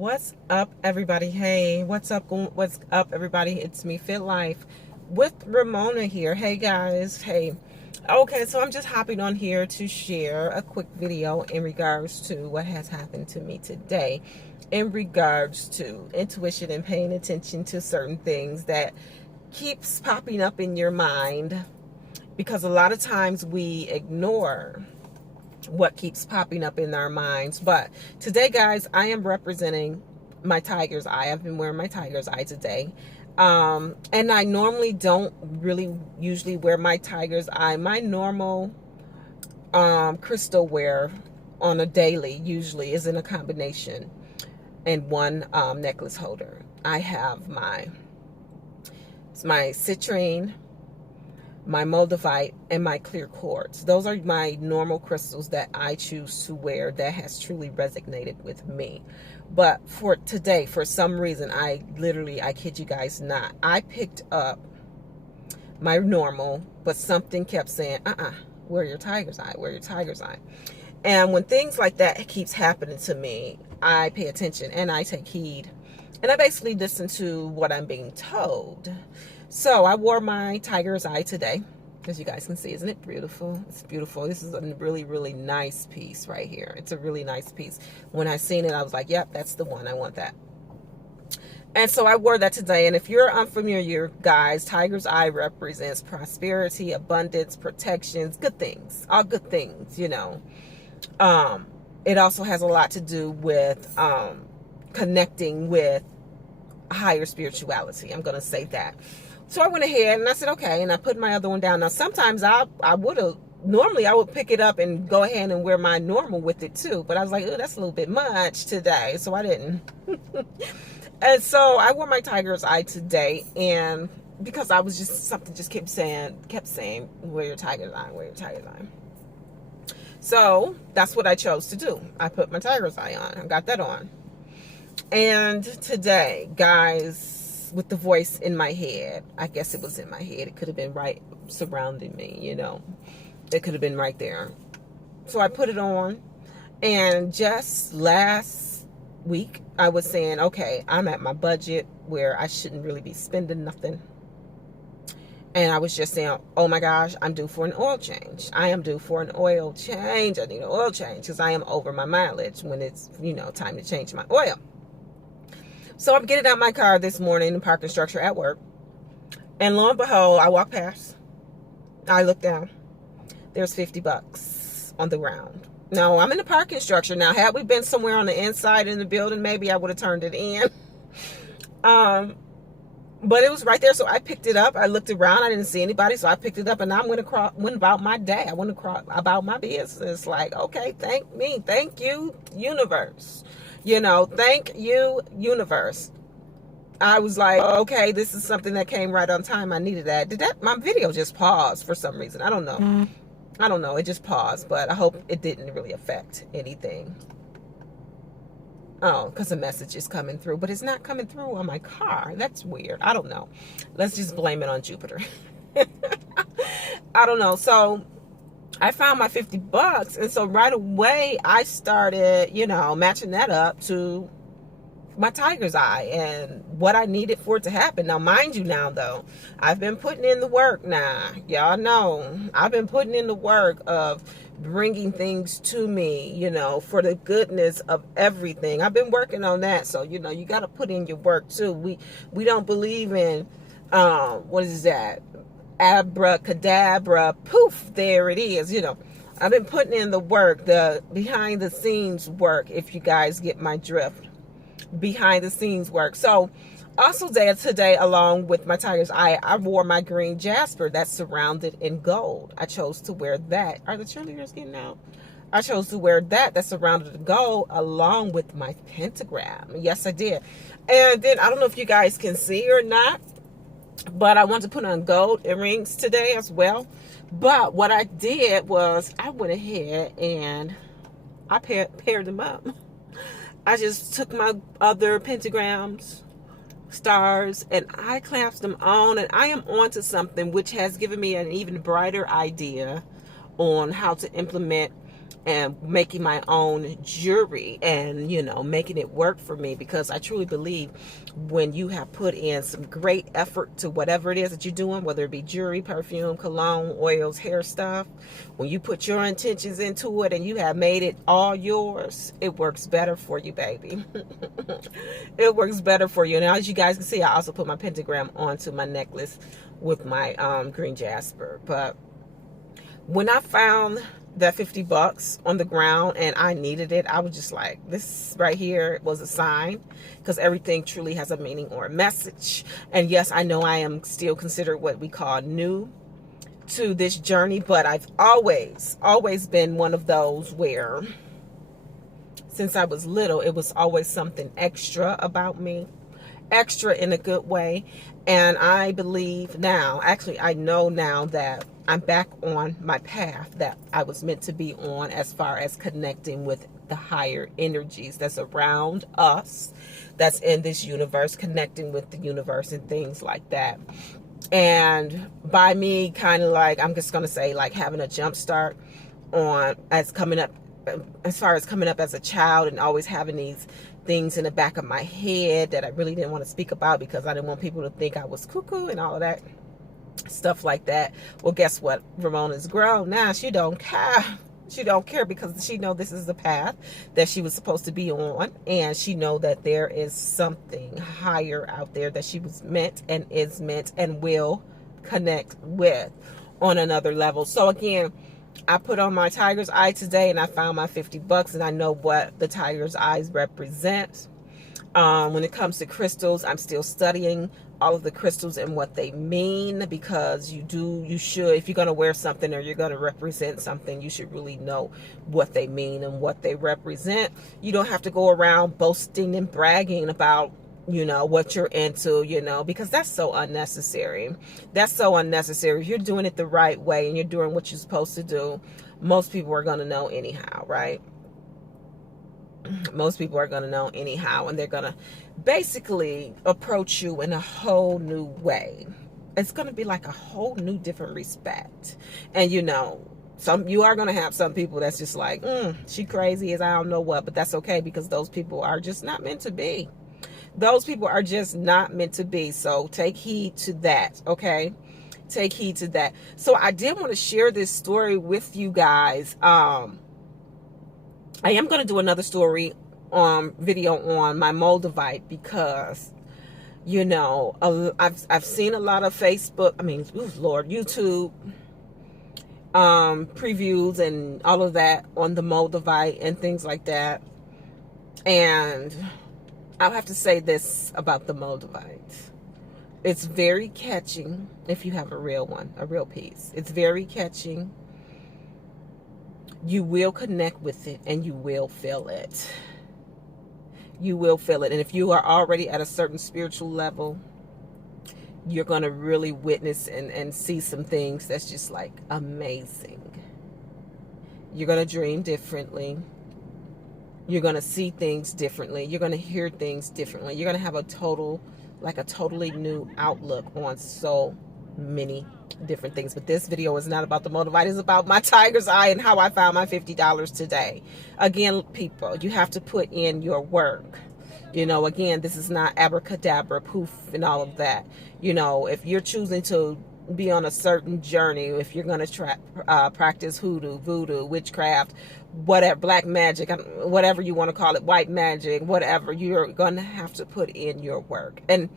What's up, everybody? Hey, what's up, everybody? It's me, Fit Life, with Ramona here. Hey, guys. Hey. Okay, so I'm just hopping on here to share a quick video in regards to what has happened to me today, in regards to intuition and paying attention to certain things that keeps popping up in your mind, because a lot of times we ignore what keeps popping up in our minds. But today, guys, I am representing my tiger's eye. I've been wearing my tiger's eye today. And I normally don't really usually wear my tiger's eye. My normal crystal wear on a daily usually is in a combination and one necklace holder. I have my citrine, my moldavite, and my clear quartz. Those are my normal crystals that I choose to wear that has truly resonated with me. But for today, for some reason, I kid you guys not, I picked up my normal, but something kept saying, wear your tiger's eye, wear your tiger's eye. And when things like that keeps happening to me, I pay attention and I take heed. And I basically listen to what I'm being told. So I wore my tiger's eye today, as you guys can see. Isn't it beautiful? It's beautiful. This is a really, really nice piece right here. It's a really nice piece. When I seen it, I was like, yep, that's the one. I want that. And so I wore that today. And if you're unfamiliar, guys, tiger's eye represents prosperity, abundance, protections, good things, all good things, you know. It also has a lot to do with connecting with higher spirituality. I'm going to say that. So I went ahead and I said, okay, and I put my other one down. Now, sometimes normally I would pick it up and go ahead and wear my normal with it too. But I was like, oh, that's a little bit much today. So I didn't. And so I wore my tiger's eye today. And because I was something just kept saying, wear your tiger's eye, wear your tiger's eye. So that's what I chose to do. I put my tiger's eye on. I got that on. And today, guys, with the voice in my head, I guess it was in my head. It could have been right surrounding me, you know. It could have been right there. So I put it on. And just last week, I was saying, okay, I'm at my budget where I shouldn't really be spending nothing. And I was just saying, oh my gosh, I'm due for an oil change. I am due for an oil change. I need an oil change because I am over my mileage when it's, you know, time to change my oil. So I'm getting out my car this morning in the parking structure at work. And lo and behold, I walk past. I look down. There's $50 on the ground. Now, I'm in the parking structure. Now, had we been somewhere on the inside in the building, maybe I would have turned it in. But it was right there, so I picked it up. I looked around. I didn't see anybody, so I picked it up, and I went about my day. I went about my business. Like, okay, thank you, universe. You know, thank you, universe. I was like, okay, this is something that came right on time. I needed that. My video just paused for some reason? I don't know. I don't know. It just paused, but I hope it didn't really affect anything. Oh, because the message is coming through, but it's not coming through on my car. That's weird. I don't know. Let's just blame it on Jupiter. I don't know. So I found my $50, and so right away I started, you know, matching that up to my tiger's eye and what I needed for it to happen. Now, mind you, now though, I've been putting in the work. Now, y'all know I've been putting in the work of bringing things to me, you know, for the goodness of everything. I've been working on that. So, you know, you got to put in your work too. We don't believe in what is that? Abracadabra, poof, there it is. You know, I've been putting in the work, the behind the scenes work, if you guys get my drift. Behind the scenes work. So also today, along with my tiger's eye, I wore my green jasper that's surrounded in gold. I chose to wear that. Are the cheerleaders getting out? I chose to wear that's surrounded in gold along with my pentagram. Yes, I did. And then I don't know if you guys can see or not, but I want to put on gold earrings today as well. But what I did was I went ahead and I paired them up. I just took my other pentagrams, stars, and I clasped them on, and I am onto something which has given me an even brighter idea on how to implement and making my own jewelry and, you know, making it work for me, because I truly believe when you have put in some great effort to whatever it is that you're doing, whether it be jewelry, perfume, cologne, oils, hair stuff, when you put your intentions into it and you have made it all yours, it works better for you, baby. It works better for you. And as you guys can see, I also put my pentagram onto my necklace with my green jasper. But when I found that $50 on the ground and I needed it, I was just like, this right here was a sign, because everything truly has a meaning or a message. And yes, I know I am still considered what we call new to this journey, but I've always been one of those where since I was little, it was always something extra about me, extra in a good way. And I believe now, actually I know now, that I'm back on my path that I was meant to be on, as far as connecting with the higher energies that's around us, that's in this universe, connecting with the universe and things like that. And by me kind of like, I'm just going to say, like, having a jump start on as far as coming up as a child, and always having these things in the back of my head that I really didn't want to speak about, because I didn't want people to think I was cuckoo and all of that stuff like that. Well, guess what? Ramona's grown now. She don't care. She don't care, because she know this is the path that she was supposed to be on, and she know that there is something higher out there that she was meant and is meant and will connect with on another level. So again, I put on my tiger's eye today, and I found my $50, and I know what the tiger's eyes represent. When it comes to crystals, I'm still studying all of the crystals and what they mean, because you should, if you're going to wear something or you're going to represent something, you should really know what they mean and what they represent. You don't have to go around boasting and bragging about, you know, what you're into, you know, because that's so unnecessary. That's so unnecessary. If you're doing it the right way and you're doing what you're supposed to do, most people are going to know anyhow, right? Most people are going to know anyhow, and they're going to basically approach you in a whole new way. It's going to be like a whole new different respect. And you know, you are going to have some people that's just like, she crazy as I don't know what, but that's okay, because those people are just not meant to be. Those people are just not meant to be. So take heed to that, okay? Take heed to that. So I did want to share this story with you guys. I am going to do another story video on my Moldavite, because, you know, I've seen a lot of Facebook, YouTube previews and all of that on the Moldavite and things like that. And I'll have to say this about the Moldavite. It's very catching if you have a real one, a real piece. It's very catching. You will connect with it and you will feel it. You will feel it. And if you are already at a certain spiritual level, you're going to really witness and see some things that's just like amazing. You're going to dream differently. You're going to see things differently. You're going to hear things differently. You're going to have a totally new outlook on so many different things. But this video is not about the Moldavite. It's about my tiger's eye and how I found my $50 today. Again, people, you have to put in your work. You know, again, this is not abracadabra, poof, and all of that. You know, if you're choosing to be on a certain journey, if you're going to practice hoodoo, voodoo, witchcraft, whatever, black magic, whatever you want to call it, white magic, whatever, you're going to have to put in your work. And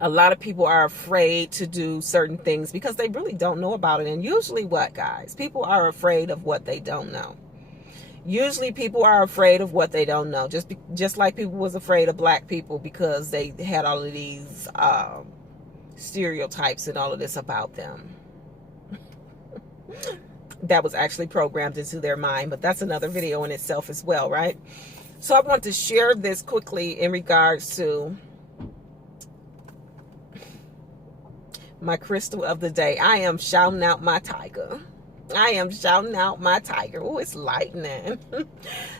a lot of people are afraid to do certain things because they really don't know about it. And usually what, guys? People are afraid of what they don't know. Usually people are afraid of what they don't know. Just like people was afraid of black people because they had all of these stereotypes and all of this about them. That was actually programmed into their mind. But that's another video in itself as well, right? So I want to share this quickly in regards to my crystal of the day. I am shouting out my tiger. I am shouting out my tiger. Oh, it's lightning.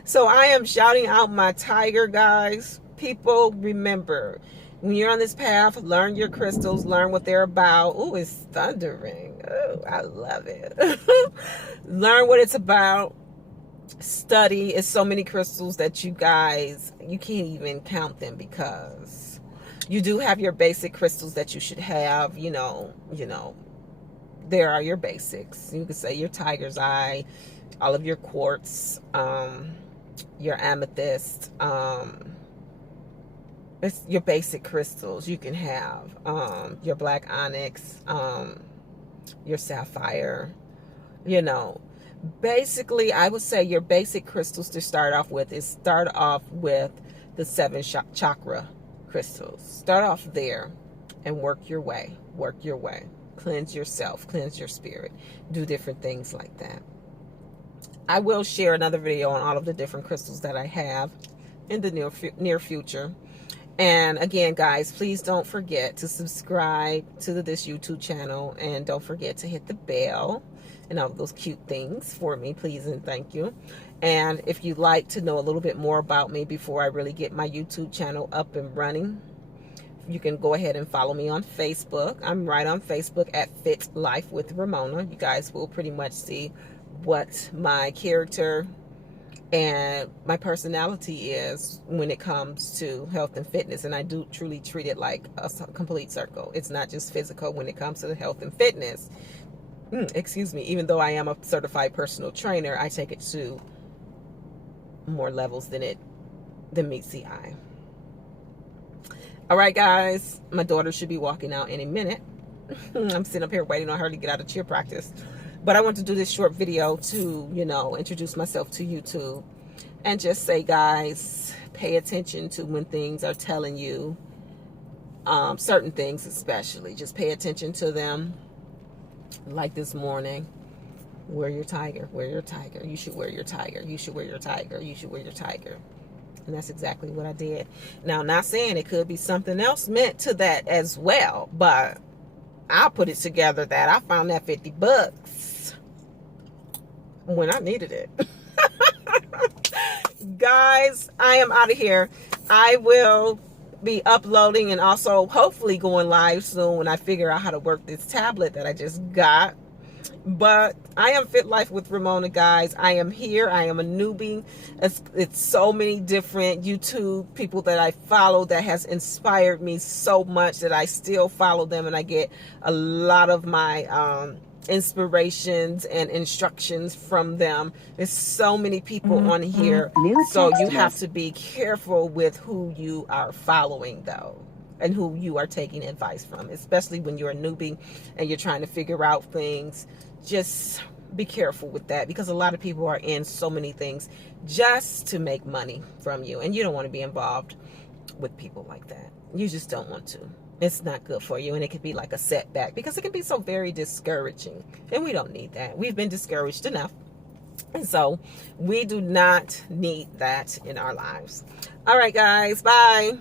So I am shouting out my tiger, guys. People, remember, when you're on this path, learn your crystals, learn what they're about. Oh, it's thundering. Oh, I love it. Learn what it's about. study. It's so many crystals that you guys, you can't even count them, because you do have your basic crystals that you should have. There are your basics. You could say your tiger's eye, all of your quartz, your amethyst, it's your basic crystals you can have, your black onyx, your sapphire. Basically, I would say your basic crystals to start off with is start off with the 7 chakra crystals. Start off there and work your way. Cleanse yourself, cleanse your spirit, do different things like that. I will share another video on all of the different crystals that I have in the near future. And again, guys, please don't forget to subscribe to this YouTube channel, and don't forget to hit the bell and all those cute things for me, please and thank you. And if you'd like to know a little bit more about me before I really get my YouTube channel up and running, you can go ahead and follow me on Facebook. I'm right on Facebook at Fit Life with Ramona. You guys will pretty much see what my character and my personality is when it comes to health and fitness. And I do truly treat it like a complete circle. It's not just physical when it comes to health and fitness. Excuse me. Even though I am a certified personal trainer, I take it to more levels than meets the eye. All right, guys, my daughter should be walking out any minute. I'm sitting up here waiting on her to get out of cheer practice. But I want to do this short video to, introduce myself to YouTube and just say, guys, pay attention to when things are telling you certain things, especially. Just pay attention to them. Like this morning, wear your tiger, wear your tiger. You should wear your tiger. You should wear your tiger. You should wear your tiger. And that's exactly what I did. Now, not saying it could be something else meant to that as well, but I put it together that I found that $50 when I needed it. Guys, I am out of here. I will be uploading and also hopefully going live soon when I figure out how to work this tablet that I just got. But I am Fit Life with Ramona, guys. I am here. I am a newbie. It's so many different YouTube people that I follow that has inspired me so much that I still follow them, and I get a lot of my inspirations and instructions from them. There's so many people on here, so you have to be careful with who you are following, though, and who you are taking advice from, especially when you're a newbie and you're trying to figure out things. Just be careful with that, because a lot of people are in so many things just to make money from you, and you don't want to be involved with people like that. You just don't want to. It's not good for you, and it could be like a setback, because it can be so very discouraging, and we don't need that. We've been discouraged enough, and so we do not need that in our lives. All right, guys, bye.